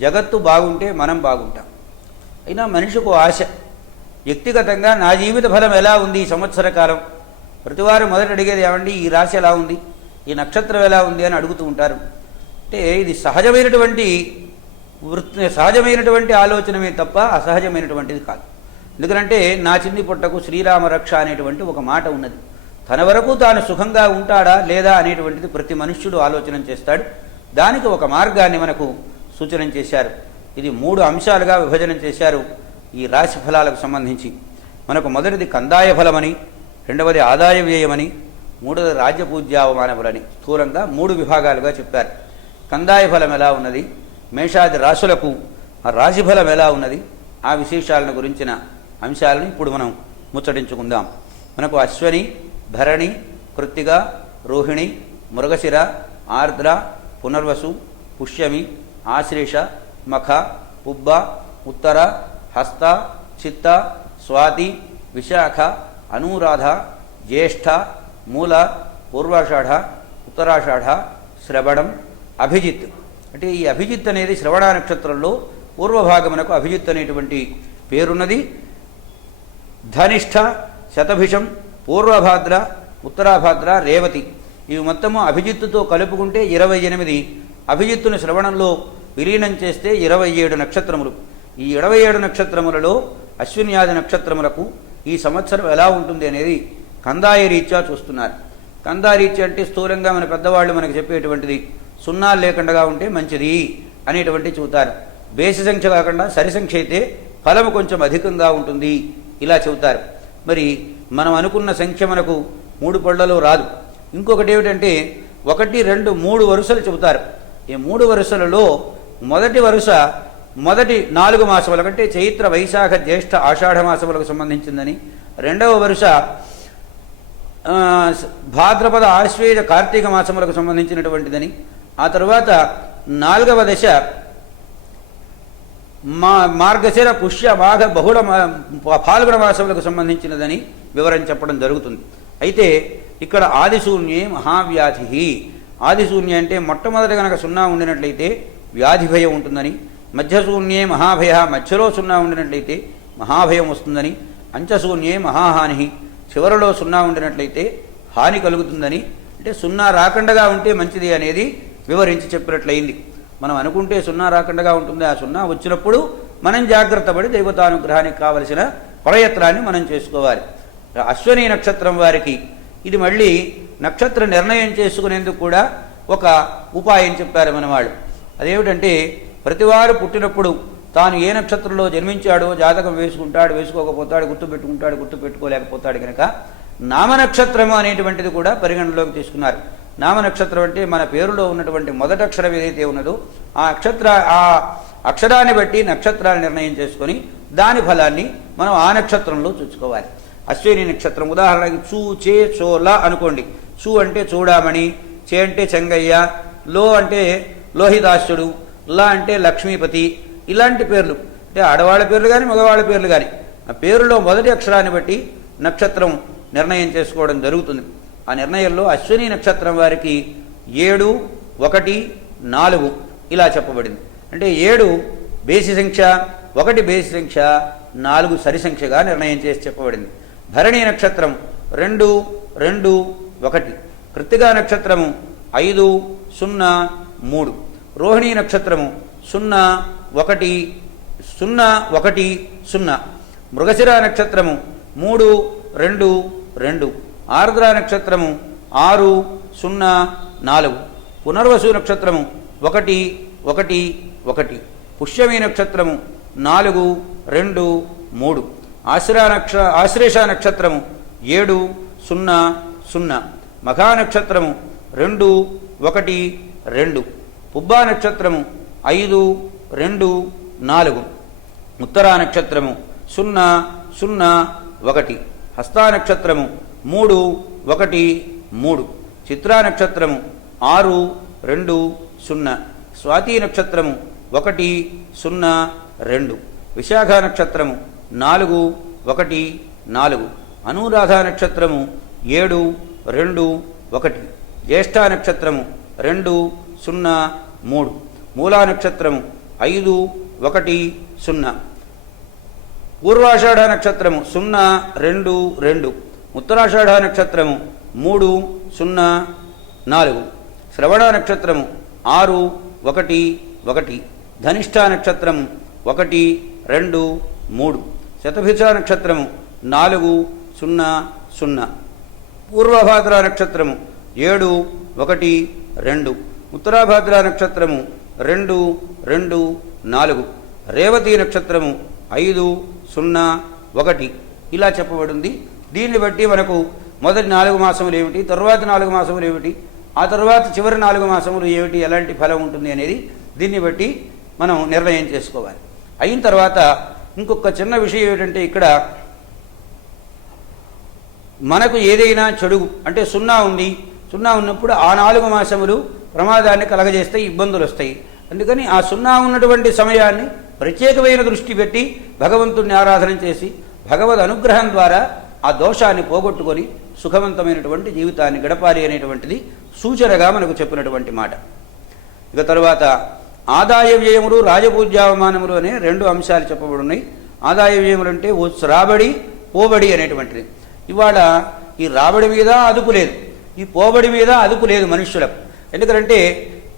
జగత్తు బాగుంటే మనం బాగుంటాం. అయినా మనిషికి ఆశ. వ్యక్తిగతంగా నా జీవిత ఫలం ఎలా ఉంది ఈ సంవత్సర కాలం? ప్రతివారు మొదట అడిగేది ఏమండి? ఈ రాశి ఎలా ఉంది? ఈ నక్షత్రం ఎలా ఉంది అని అడుగుతూ ఉంటారు. అంటే ఇది సహజమైనటువంటి వృత్తి సహజమైనటువంటి ఆలోచనమే తప్ప అసహజమైనటువంటిది కాదు. ఎందుకంటే నా చిన్ని పుట్టకు శ్రీరామ రక్ష అనేటువంటి ఒక మాట ఉన్నది. తన వరకు తాను సుఖంగా ఉంటాడా లేదా అనేటువంటిది ప్రతి మనుష్యుడు ఆలోచన చేస్తాడు. దానికి ఒక మార్గాన్ని మనకు సూచన చేశారు. ఇది మూడు అంశాలుగా విభజన చేశారు ఈ రాశి ఫలాలకు సంబంధించి. మనకు మొదటిది కందాయ ఫలమని రెండవది ఆదాయ వ్యయమని మూడవది రాజ్యపూజ్యావమానములని స్థూలంగా మూడు విభాగాలుగా చెప్పారు. కందాయ ఫలం ఎలా ఉన్నది? మేషాది రాశులకు ఆ రాశి ఫలం ఎలా ఉన్నది? ఆ విశేషాలను గురించిన అంశాలను ఇప్పుడు మనం ముచ్చటించుకుందాం. మనకు అశ్వని భరణి కృత్తిక రోహిణి మృగశిర ఆర్ద్ర పునర్వసు పుష్యమి ఆశ్లేష మఖ పుబ్బ ఉత్తర హస్త చిత్త స్వాతి విశాఖ అనురాధ జ్యేష్ఠ మూల పూర్వాషాఢ ఉత్తరాషాఢ శ్రవణం అభిజిత్. అంటే ఈ అభిజిత్ అనేది శ్రవణ నక్షత్రంలో పూర్వభాగమునకు అభిజిత్ అనేటువంటి పేరున్నది. ధనిష్ఠ శతభిషం పూర్వభాద్ర ఉత్తరాభాద్ర రేవతి. ఇవి మొత్తము అభిజిత్తుతో కలుపుకుంటే ఇరవై ఎనిమిది. అభిజిత్తును శ్రవణంలో విలీనం చేస్తే ఇరవై ఏడు నక్షత్రములు. ఈ ఇరవై ఏడు నక్షత్రములలో అశ్విన్యాది నక్షత్రములకు ఈ సంవత్సరం ఎలా ఉంటుంది అనేది కందాయ రీత్యా చూస్తున్నారు. కందాయ రీత్యా అంటే స్థూలంగా మన పెద్దవాళ్ళు మనకు చెప్పేటువంటిది సున్నాలు లేకుండా ఉంటే మంచిది అనేటువంటి చెబుతారు. బేసి సంఖ్య కాకుండా సరి సంఖ్య అయితే ఫలము కొంచెం అధికంగా ఉంటుంది ఇలా చెబుతారు. మరి మనం అనుకున్న సంఖ్య మనకు మూడు పళ్ళలో రాదు. ఇంకొకటి ఏమిటంటే ఒకటి రెండు మూడు వరుసలు చెబుతారు. ఈ మూడు వరుసలలో మొదటి వరుస మొదటి నాలుగు మాసముల అంటే చైత్ర వైశాఖ జ్యేష్ఠ ఆషాఢ మాసములకు సంబంధించిందని. రెండవ వరుస భాద్రపద ఆశ్వేజ కార్తీక మాసములకు సంబంధించినటువంటిదని. ఆ తర్వాత నాలుగవ దశ మా మార్గశిర పుష్య మాఘ బహుళ మా- ఫాల్గుణ మాసములకు సంబంధించినదని. వివరం చెప్పడం జరుగుతుంది. అయితే ఇక్కడ ఆదిశూన్యే మహావ్యాధి ఆదిశూన్య అంటే మొట్టమొదటి కనుక సున్నా ఉండినట్లయితే వ్యాధి భయం ఉంటుందని మధ్యశూన్యే మహాభయ మధ్యలో సున్నా ఉండినట్లయితే మహాభయం వస్తుందని అంచశూన్యే మహాహాని చివరలో సున్నా ఉండినట్లయితే హాని కలుగుతుందని అంటే సున్నా రాకుండా ఉంటే మంచిది అనేది వివరించి చెప్పినట్లయింది. మనం అనుకుంటే సున్నా రాకుండా ఉంటుంది ఆ సున్నా వచ్చినప్పుడు మనం జాగ్రత్త పడి దైవతానుగ్రహానికి కావలసిన ప్రయత్నాన్ని మనం చేసుకోవాలి. అశ్వని నక్షత్రం వారికి. ఇది మళ్ళీ నక్షత్ర నిర్ణయం చేసుకునేందుకు కూడా ఒక ఉపాయం చెప్పారు మన వాళ్ళు అదేమిటంటే ప్రతివారు పుట్టినప్పుడు తాను ఏ నక్షత్రంలో జన్మించాడో జాతకం వేసుకుంటాడు వేసుకోకపోతాడు గుర్తు పెట్టుకుంటాడు గుర్తు పెట్టుకోలేకపోతాడు కనుక నామనక్షత్రము అనేటువంటిది కూడా పరిగణనలోకి తీసుకున్నారు. నామనక్షత్రం అంటే మన పేరులో ఉన్నటువంటి మొదటి అక్షరం ఏదైతే ఉన్నదో ఆ అక్షత్ర ఆ అక్షరాన్ని బట్టి నక్షత్రాన్ని నిర్ణయం చేసుకొని దాని ఫలాన్ని మనం ఆ నక్షత్రంలో చూసుకోవాలి. అశ్విని నక్షత్రం. ఉదాహరణకి చూ చే చోల అనుకోండి. చూ అంటే చూడామణి చే అంటే చెంగయ్య లో అంటే లోహిదాసుడు లా అంటే లక్ష్మీపతి ఇలాంటి పేర్లు. అంటే ఆడవాళ్ళ పేర్లు కానీ మగవాళ్ళ పేర్లు కానీ ఆ పేరులో మొదటి అక్షరాన్ని బట్టి నక్షత్రం నిర్ణయం చేసుకోవడం జరుగుతుంది. ఆ నిర్ణయంలో అశ్విని నక్షత్రం వారికి ఏడు ఒకటి నాలుగు ఇలా చెప్పబడింది. అంటే ఏడు బేసి సంఖ్య ఒకటి బేసి సంఖ్య నాలుగు సరి సంఖ్యగా నిర్ణయం చేసి చెప్పబడింది. భరణి నక్షత్రం రెండు రెండు ఒకటి. కృత్తిగా నక్షత్రము ఐదు సున్నా మూడు. రోహిణీ నక్షత్రము సున్నా ఒకటి సున్నా ఒకటి సున్నా. మృగశిర నక్షత్రము మూడు రెండు రెండు. ఆర్ద్ర నక్షత్రము ఆరు సున్నా నాలుగు. పునర్వసు నక్షత్రము ఒకటి ఒకటి ఒకటి. పుష్యమి నక్షత్రము నాలుగు రెండు మూడు. ఆశ్రా నక్ష ఆశ్లేష నక్షత్రము ఏడు సున్నా సున్నా. మఘా నక్షత్రము రెండు ఒకటి రెండు. పుబ్బా నక్షత్రము ఐదు రెండు నాలుగు. ఉత్తరా నక్షత్రము సున్నా సున్నా ఒకటి. హస్తా నక్షత్రము మూడు ఒకటి మూడు. చిత్రా నక్షత్రము ఆరు రెండు సున్నా. స్వాతి నక్షత్రము ఒకటి సున్నా రెండు. విశాఖ నక్షత్రము నాలుగు ఒకటి నాలుగు. అనురాధ నక్షత్రము ఏడు రెండు ఒకటి. జ్యేష్ఠ నక్షత్రము రెండు సున్నా మూడు. మూలా నక్షత్రము ఐదు ఒకటి సున్నా. పూర్వాషాఢ నక్షత్రము సున్నా రెండు రెండు. ఉత్తరాషాఢ నక్షత్రము మూడు సున్నా నాలుగు. శ్రవణ నక్షత్రము ఆరు ఒకటి ఒకటి. ధనిష్ట నక్షత్రము ఒకటి రెండు మూడు. శతభిష నక్షత్రము నాలుగు సున్నా సున్నా. పూర్వభాద్ర నక్షత్రము ఏడు ఒకటి రెండు. ఉత్తరాభాద్ర నక్షత్రము రెండు రెండు నాలుగు. రేవతి నక్షత్రము ఐదు సున్నా ఒకటి. ఇలా చెప్పబడింది. దీన్ని బట్టి మనకు మొదటి నాలుగు మాసములు ఏమిటి తరువాత నాలుగు మాసములు ఏమిటి ఆ తర్వాత చివరి నాలుగు మాసములు ఏమిటి ఎలాంటి ఫలం ఉంటుంది అనేది దీన్ని బట్టి మనం నిర్ణయం చేసుకోవాలి. అయిన తర్వాత ఇంకొక చిన్న విషయం ఏమిటంటే ఇక్కడ మనకు ఏదైనా చెడు అంటే సున్నా ఉంది సున్నా ఉన్నప్పుడు ఆ నాలుగు మాసములు ప్రమాదాన్ని కలగజేస్తాయి ఇబ్బందులు వస్తాయి. అందుకని ఆ సున్నా ఉన్నటువంటి సమయాన్ని ప్రత్యేకమైన దృష్టి పెట్టి భగవంతుణ్ణి ఆరాధన చేసి భగవద్ అనుగ్రహం ద్వారా ఆ దోషాన్ని పోగొట్టుకొని సుఖవంతమైనటువంటి జీవితాన్ని గడపాలి అనేటువంటిది సూచనగా మనకు చెప్పినటువంటి మాట. ఇక తరువాత ఆదాయ వ్యయములు రాజపూజ్యావమానములు అనే రెండు అంశాలు చెప్పబడున్నాయి. ఆదాయ వ్యయములు అంటే రాబడి పోబడి అనేటువంటిది. ఇవాళ ఈ రాబడి మీద అదుపు లేదు. ఈ పోబడి మీద అదుపు లేదు మనుష్యులకు. ఎందుకంటే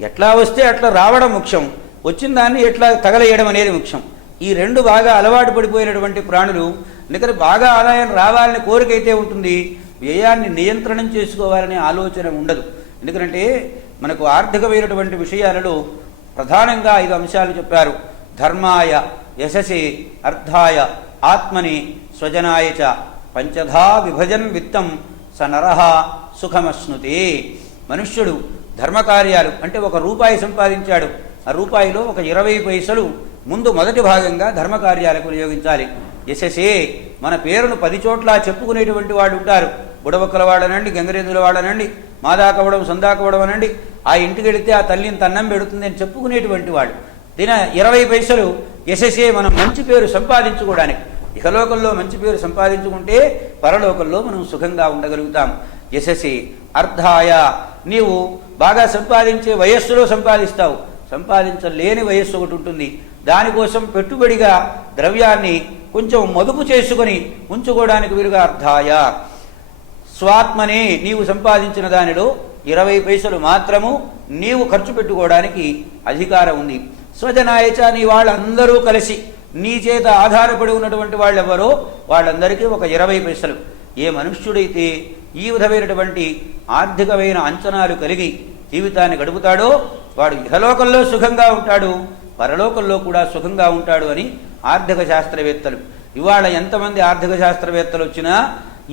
ఎట్లా వస్తే అట్లా రావడం ముఖ్యం. వచ్చిన దాన్ని ఎట్లా తగలేయడం అనేది ముఖ్యం. ఈ రెండు బాగా అలవాటు పడిపోయినటువంటి ప్రాణులు ఎందుకంటే బాగా ఆదాయం రావాలని కోరికైతే ఉంటుంది వ్యయాన్ని నియంత్రణం చేసుకోవాలనే ఆలోచన ఉండదు. ఎందుకంటే మనకు ఆర్థికమైనటువంటి విషయాలలో ప్రధానంగా ఐదు అంశాలు చెప్పారు. ధర్మాయ యశసి అర్థాయ ఆత్మని స్వజనాయ చ పంచధా విభజన్ విత్తం స నరహ సుఖమశ్నుతే. మనుష్యుడు ధర్మకార్యాలు అంటే ఒక రూపాయి సంపాదించాడు. ఆ రూపాయిలో ఒక ఇరవై పైసలు ముందు మొదటి భాగంగా ధర్మకార్యాలకు వినియోగించాలి. యశసే మన పేరును పది చోట్ల చెప్పుకునేటువంటి వాడు ఉంటారు. బుడబుక్కల వాడనండి గంగరేజుల వాడనండి మాదాకవడం సందాకవడం అనండి ఆ ఇంటికి వెళితే ఆ తల్లిని తన్నం పెడుతుంది అని చెప్పుకునేటువంటి వాడు. దిన ఇరవై పైసలు యశసే మనం మంచి పేరు సంపాదించుకోవడానికి. ఇహలోకంలో మంచి పేరు సంపాదించుకుంటే పరలోకంలో మనం సుఖంగా ఉండగలుగుతాం. యశసి అర్ధాయ నీవు బాగా సంపాదించే వయస్సులో సంపాదిస్తావు. సంపాదించలేని వయస్సు ఒకటి ఉంటుంది. దానికోసం పెట్టుబడిగా ద్రవ్యాన్ని కొంచెం మదుపు చేసుకొని ఉంచుకోవడానికి వీరుగా అర్ధాయ. స్వాత్మనే నీవు సంపాదించిన దానిలో ఇరవై పైసలు మాత్రము నీవు ఖర్చు పెట్టుకోవడానికి అధికారం ఉంది. స్వజనాయచ నీ వాళ్ళందరూ కలిసి నీ చేత ఆధారపడి ఉన్నటువంటి వాళ్ళెవరో వాళ్ళందరికీ ఒక ఇరవై పైసలు. ఏ మనుష్యుడైతే ఈ విధమైనటువంటి ఆర్థికమైన అంచనాలు కలిగి జీవితాన్ని గడుపుతాడో వాడు ఇహలోకంలో సుఖంగా ఉంటాడు పరలోకంలో కూడా సుఖంగా ఉంటాడు అని ఆర్థిక శాస్త్రవేత్తలు. ఇవాళ ఎంతమంది ఆర్థిక శాస్త్రవేత్తలు వచ్చినా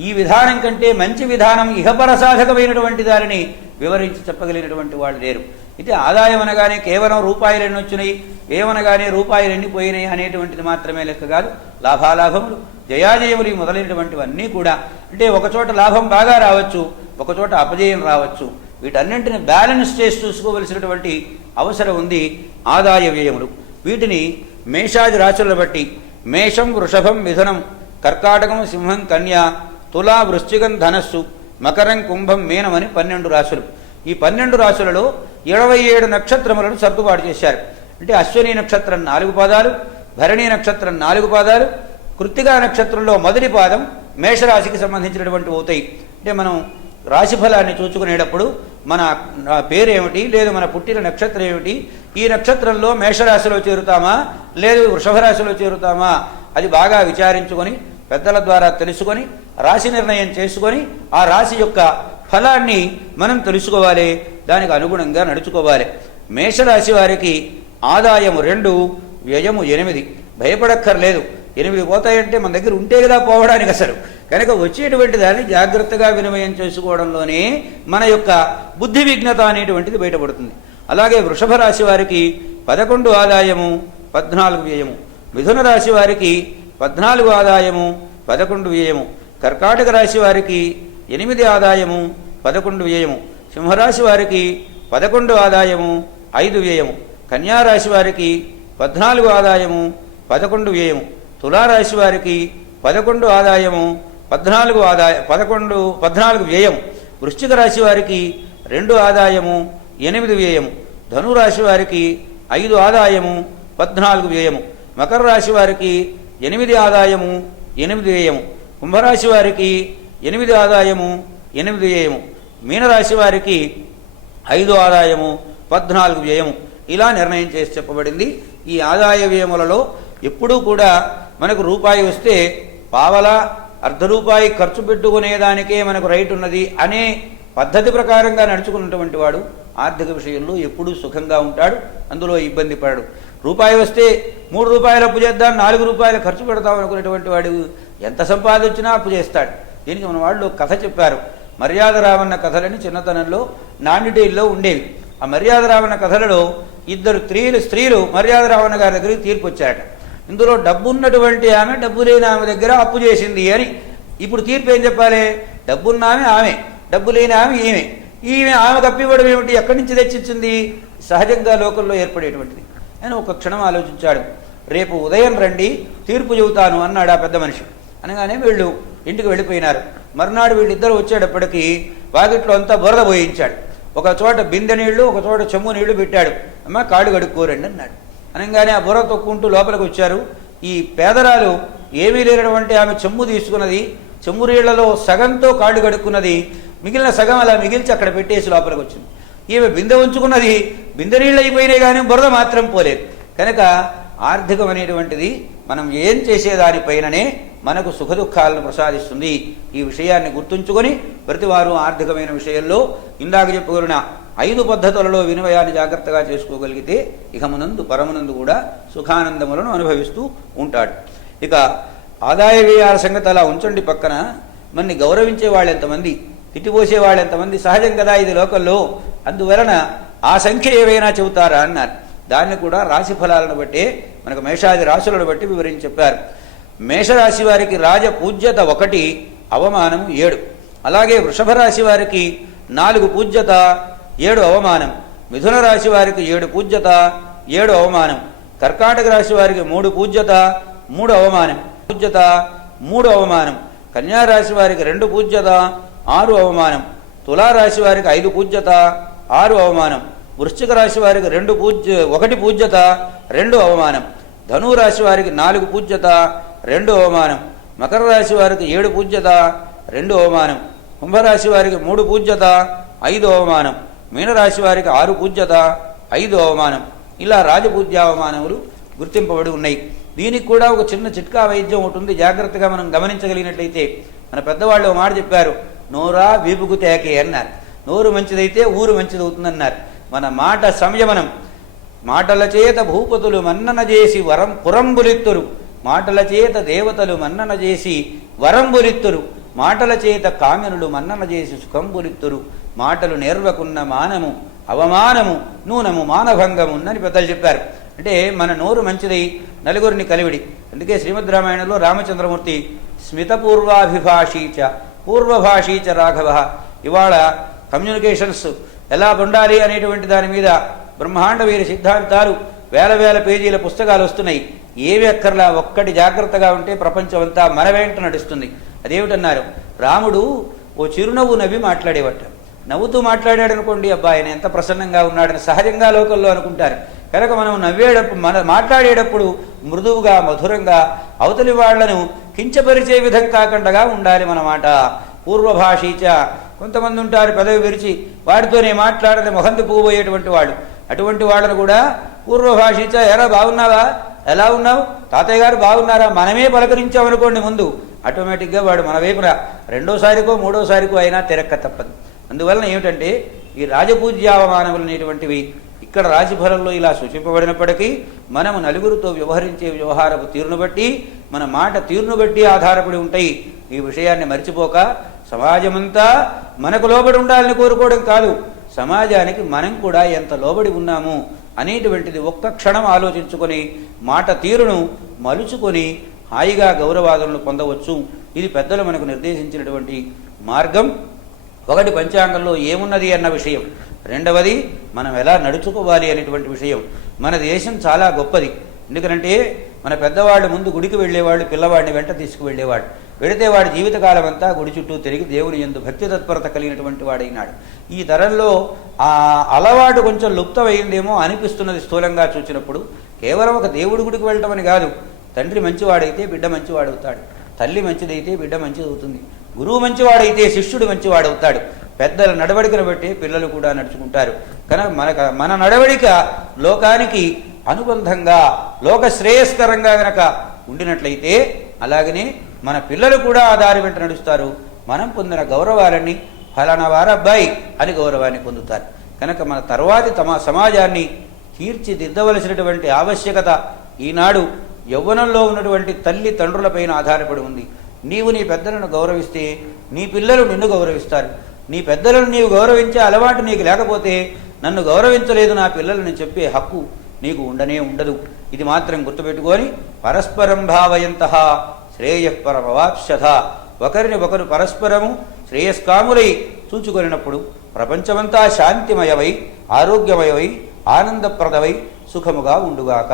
ఈ విధానం కంటే మంచి విధానం ఇహపర సాధకమైనటువంటి దానిని వివరించి చెప్పగలిగినటువంటి వాళ్ళు లేరు. అయితే ఆదాయం అనగానే కేవలం రూపాయలు ఎన్ని వచ్చినాయి? ఏమనగానే రూపాయలు ఎన్ని పోయినాయి అనేటువంటిది మాత్రమే లెక్క కాదు. లాభాలాభములు జయాజయములు మొదలైనటువంటివన్నీ కూడా. అంటే ఒకచోట లాభం బాగా రావచ్చు ఒకచోట అపజయం రావచ్చు. వీటన్నింటిని బ్యాలెన్స్ చేసి చూసుకోవలసినటువంటి అవసరం ఉంది ఆదాయ వ్యయములు. వీటిని మేషాది రాశులను బట్టి మేషం వృషభం మిథునం కర్కాటకం సింహం కన్య తులా వృశ్చికం ధనస్సు మకరం కుంభం మీనమని పన్నెండు రాశులు. ఈ పన్నెండు రాశులలో ఇరవై ఏడు నక్షత్రములను సర్దుబాటు చేశారు. అంటే అశ్విని నక్షత్రం నాలుగు పాదాలు భరణి నక్షత్రం నాలుగు పాదాలు కృత్తికా నక్షత్రంలో మొదటి పాదం మేషరాశికి సంబంధించినటువంటి అవుతాయి అంటే మనం రాశిఫలాన్ని చూసుకునేటప్పుడు మన పేరేమిటి పేరు ఏమిటి లేదు మన పుట్టిన నక్షత్రం ఏమిటి ఈ నక్షత్రంలో మేషరాశిలో చేరుతామా లేదు వృషభ రాశిలో చేరుతామా అది బాగా విచారించుకొని పెద్దల ద్వారా తెలుసుకొని రాశి నిర్ణయం చేసుకొని ఆ రాశి యొక్క ఫలాన్ని మనం తెలుసుకోవాలి దానికి అనుగుణంగా నడుచుకోవాలి. మేషరాశి వారికి ఆదాయము రెండు వ్యయము ఎనిమిది. భయపడక్కర్లేదు. ఎనిమిది పోతాయంటే మన దగ్గర ఉంటే కదా పోవడానికి అసలు. కనుక వచ్చేటువంటి దాన్ని జాగ్రత్తగా వినిమయం చేసుకోవడంలోనే మన యొక్క బుద్ధి విఘ్నత అనేటువంటిది బయటపడుతుంది. అలాగే వృషభ రాశి వారికి పదకొండు ఆదాయము పద్నాలుగు వ్యయము. మిథున రాశి వారికి పద్నాలుగు ఆదాయము పదకొండు వ్యయము. కర్కాటక రాశి వారికి ఎనిమిది ఆదాయము పదకొండు వ్యయము. సింహరాశి వారికి పదకొండు ఆదాయము ఐదు వ్యయము. కన్యారాశి వారికి పద్నాలుగు ఆదాయము పదకొండు వ్యయము. తులారాశి వారికి పదకొండు ఆదాయము పద్నాలుగు ఆదాయ పదకొండు పద్నాలుగు వ్యయం వృశ్చిక రాశి వారికి రెండు ఆదాయము ఎనిమిది వ్యయము. ధనురాశి వారికి ఐదు ఆదాయము పద్నాలుగు వ్యయము. మకర రాశి వారికి ఎనిమిది ఆదాయము ఎనిమిది వ్యయము. కుంభరాశి వారికి ఎనిమిది ఆదాయము ఎనిమిది వ్యయము. మీనరాశి వారికి ఐదు ఆదాయము పద్నాలుగు వ్యయము. ఇలా నిర్ణయం చేసి చెప్పబడింది. ఈ ఆదాయ వ్యయములలో ఎప్పుడూ కూడా మనకు రూపాయి వస్తే పావల అర్ధ రూపాయి ఖర్చు పెట్టుకునేదానికే మనకు రైట్ ఉన్నది అనే పద్ధతి ప్రకారంగా నడుచుకున్నటువంటి వాడు ఆర్థిక విషయంలో ఎప్పుడూ సుఖంగా ఉంటాడు అందులో ఇబ్బంది పడడు. రూపాయి వస్తే మూడు రూపాయలు అప్పు చేద్దాం నాలుగు రూపాయలు ఖర్చు పెడదాం అనుకునేటువంటి వాడు ఎంత సంపాదించినా అప్పు చేస్తాడు. దీనికి మన వాళ్ళు కథ చెప్పారు. మర్యాద రావన్న కథలని చిన్నతనంలో నాండిటేల్లో ఉండేవి. ఆ మర్యాద రావన్న కథలలో ఇద్దరు స్త్రీలు స్త్రీలు మర్యాద రావణ గారి దగ్గరికి తీర్పు వచ్చారట. ఇందులో డబ్బు ఉన్నటువంటి ఆమె డబ్బు లేని ఆమె దగ్గర అప్పు చేసింది అని ఇప్పుడు తీర్పు ఏం చెప్పాలి? డబ్బున్న ఆమె ఆమె. డబ్బు లేని ఆమె ఈమె. ఈమె ఆమె తప్పివ్వడం ఏమిటి? ఎక్కడి నుంచి తెచ్చిచ్చింది? సహజంగా లోకంలో ఏర్పడేటువంటిది. అని ఒక క్షణం ఆలోచించాడు. రేపు ఉదయం రండి తీర్పు చెబుతాను అన్నాడు ఆ పెద్ద మనిషి. అనగానే వీళ్ళు ఇంటికి వెళ్ళిపోయినారు. మర్నాడు వీళ్ళిద్దరు వచ్చేటప్పటికి వాకిట్లో అంతా బురద పోయించాడు. ఒక చోట బిందె నీళ్ళు ఒక చోట చెమ్ము నీళ్ళు పెట్టాడు. అమ్మ కాళ్ళు కడుక్కోరండి అన్నాడు. అనగానే ఆ బుర్ర తొక్కుంటూ లోపలికి వచ్చారు. ఈ పేదరాలు ఏమీ లేనటువంటి ఆమె చెమ్ము తీసుకున్నది చెమ్ము సగంతో కాళ్ళు కడుక్కున్నది మిగిలిన సగం అలా మిగిల్చి అక్కడ పెట్టేసి లోపలికి వచ్చింది. ఈమె బిందె ఉంచుకున్నది బిందె నీళ్ళు అయిపోయినాయి కానీ బురద మాత్రం పోలేదు. కనుక ఆర్థికం అనేటువంటిది మనం ఏం చేసేదానిపైననే మనకు సుఖదుఖాలను ప్రసాదిస్తుంది. ఈ విషయాన్ని గుర్తుంచుకొని ప్రతివారు ఆర్థికమైన విషయంలో ఇందాక చెప్పుకున్న ఐదు పద్ధతులలో వినిమయాన్ని జాగ్రత్తగా చేసుకోగలిగితే ఇక మునందు పరమునందు కూడా సుఖానందములను అనుభవిస్తూ ఉంటాడు. ఇక ఆదాయ వ్యయాల సంగతి అలా ఉంచండి పక్కన. మన్ని గౌరవించే వాళ్ళు ఎంతమంది తిట్టిపోసే వాళ్ళు ఎంతమంది సహజం కదా ఇది లోకల్లో అందువలన ఆ సంఖ్య ఏవైనా చెబుతారా అన్నారు. దాన్ని కూడా రాశి ఫలాలను బట్టి మనకు మేషాది రాశులను బట్టి వివరించి చెప్పారు. మేషరాశి వారికి రాజ పూజ్యత ఒకటి అవమానం ఏడు. అలాగే వృషభ రాశి వారికి నాలుగు పూజ్యత ఏడు అవమానం. మిథున రాశి వారికి ఏడు పూజ్యత ఏడు అవమానం. కర్కాటక రాశి వారికి మూడు పూజ్యత మూడు అవమానం. పూజ్యత మూడు అవమానం. కన్యా రాశి వారికి రెండు పూజ్యత ఆరు అవమానం. తులారాశి వారికి ఐదు పూజ్యత ఆరు అవమానం. వృశ్చిక రాశి వారికి రెండు పూజ్య ఒకటి పూజ్యత రెండు అవమానం. ధనురాశి రాశి వారికి నాలుగు పూజ్యత రెండు అవమానం. మకర రాశి వారికి ఏడు పూజ్యత రెండు అవమానం. కుంభరాశి వారికి మూడు పూజ్యత ఐదు అవమానం. మీనరాశి వారికి ఆరు పూజ్యత ఐదు అవమానం. ఇలా రాజపూజ్యావమానములు గుర్తింపబడి ఉన్నాయి. దీనికి కూడా ఒక చిన్న చిట్కా వైద్యం ఒకటి ఉంది. జాగ్రత్తగా మనం గమనించగలిగినట్లయితే మన పెద్దవాళ్ళు ఒక మాట చెప్పారు. నోరా వీపుకు తేకే అన్నారు. నోరు మంచిదైతే ఊరు మంచిదవుతుందన్నారు. మన మాట సంయమనం. మాటల చేత భూపతులు మన్నన చేసి వరం పురంబులిత్తురు. మాటల చేత దేవతలు మన్నన చేసి వరంబులిత్తురు. మాటల చేత కామ్యనులు మన్నన చేసి సుఖంబులిత్తురు. మాటలు నేర్వకున్న మానము అవమానము నూనము మానభంగమున్నని పెద్దలు చెప్పారు. అంటే మన నోరు మంచిదై నలుగురిని కలివిడి. అందుకే శ్రీమద్ రామాయణంలో రామచంద్రమూర్తి స్మితపూర్వాభిభాషీచ పూర్వభాషీచ రాఘవ. ఇవాళ కమ్యూనికేషన్స్ ఎలా ఉండాలి అనేటువంటి దాని మీద బ్రహ్మాండ వీరి సిద్ధాంతాలు వేల వేల పేజీల పుస్తకాలు వస్తున్నాయి. ఏవి అక్కర్లా ఒక్కటి జాగ్రత్తగా ఉంటే ప్రపంచం అంతా మన వెంట నడుస్తుంది. అదేమిటన్నారు? రాముడు ఓ చిరునవ్వు నవ్వి మాట్లాడేవట. నవ్వుతూ మాట్లాడాడు అనుకోండి అబ్బా ఆయన ఎంత ప్రసన్నంగా ఉన్నాడని సహజంగా లోకల్లో అనుకుంటారు. కనుక మనం నవ్వేటప్పుడు మన మాట్లాడేటప్పుడు మృదువుగా మధురంగా అవతలి వాళ్ళను కించపరిచే విధం కాకుండా ఉండాలి మన మాట. పూర్వభాషీచ కొంతమంది ఉంటారు పెదవి విరిచి వాడితోనే మాట్లాడని మొహం తిప్పుకుపోయేటువంటి వాడు అటువంటి వాళ్ళను కూడా పూర్వభాషీచ ఎలా బాగున్నావా? ఎలా ఉన్నావు? తాతయ్య గారు బాగున్నారా? మనమే పలకరించామనుకోండి ముందు. ఆటోమేటిక్గా వాడు మన వైపున రెండోసారికో మూడోసారికో అయినా తిరక్క తప్పదు. అందువలన ఏమిటంటే ఈ రాజపూజ్యావమానములు అనేటువంటివి ఇక్కడ రాజభరంలో ఇలా సూచింపబడినప్పటికీ మనము నలుగురితో వ్యవహరించే వ్యవహారపు తీరును బట్టి మన మాట తీరును బట్టి ఆధారపడి ఉంటాయి. ఈ విషయాన్ని మర్చిపోక సమాజమంతా మనకు లోబడి ఉండాలని కోరుకోవడం కాదు సమాజానికి మనం కూడా ఎంత లోబడి ఉన్నాము అనేటువంటిది ఒక్క క్షణం ఆలోచించుకొని మాట తీరును మలుచుకొని హాయిగా గౌరవాదనలు పొందవచ్చు. ఇది పెద్దలు మనకు నిర్దేశించినటువంటి మార్గం. ఒకటి పంచాంగంలో ఏమున్నది అన్న విషయం. రెండవది మనం ఎలా నడుచుకోవాలి అనేటువంటి విషయం. మన దేశం చాలా గొప్పది. ఎందుకంటే మన పెద్దవాళ్ళు ముందు గుడికి వెళ్ళేవాళ్ళు పిల్లవాడిని వెంట తీసుకువెళ్ళేవాడు. వెడితే వాడి జీవితకాలం అంతా గుడి చుట్టూ తిరిగి దేవుని ఎందు భక్తి తత్పరత కలిగినటువంటి వాడైనాడు. ఈ తరంలో ఆ అలవాటు కొంచెం లుప్తమైందేమో అనిపిస్తున్నది స్థూలంగా చూసినప్పుడు కేవలం ఒక దేవుడి గుడికి వెళ్ళటం అని కాదు. తండ్రి మంచివాడైతే బిడ్డ మంచివాడవుతాడు. తల్లి మంచిదైతే బిడ్డ మంచిది అవుతుంది గురువు మంచివాడైతే శిష్యుడు మంచివాడవుతాడు. పెద్దల నడవడికను బట్టి పిల్లలు కూడా నడుచుకుంటారు. కనుక మనక మన నడవడిక లోకానికి అనుబంధంగా లోక శ్రేయస్కరంగా గనక ఉండినట్లయితే అలాగనే మన పిల్లలు కూడా ఆ దారి వెంట నడుస్తారు. మనం పొందిన గౌరవాలని ఫలానా వారబ్బాయి అని గౌరవాన్ని పొందుతారు. కనుక మన తర్వాతి తమ సమాజాన్ని తీర్చిదిద్దవలసినటువంటి ఆవశ్యకత ఈనాడు యవ్వనంలో ఉన్నటువంటి తల్లి తండ్రులపైన ఆధారపడి ఉంది. నీవు నీ పెద్దలను గౌరవిస్తే నీ పిల్లలు నిన్ను గౌరవిస్తారు. నీ పెద్దలను నీవు గౌరవించే అలవాటు నీకు లేకపోతే నన్ను గౌరవించలేదు నా పిల్లలని చెప్పే హక్కు నీకు ఉండనే ఉండదు. ఇది మాత్రం గుర్తుపెట్టుకొని పరస్పరం భావయంత శ్రేయఃపరమవాప్స్యథ. ఒకరిని ఒకరు పరస్పరము శ్రేయస్కాములై చూచుకొనినప్పుడు ప్రపంచమంతా శాంతిమయమై ఆరోగ్యమయమై ఆనందప్రదమై సుఖముగా ఉండుగాక.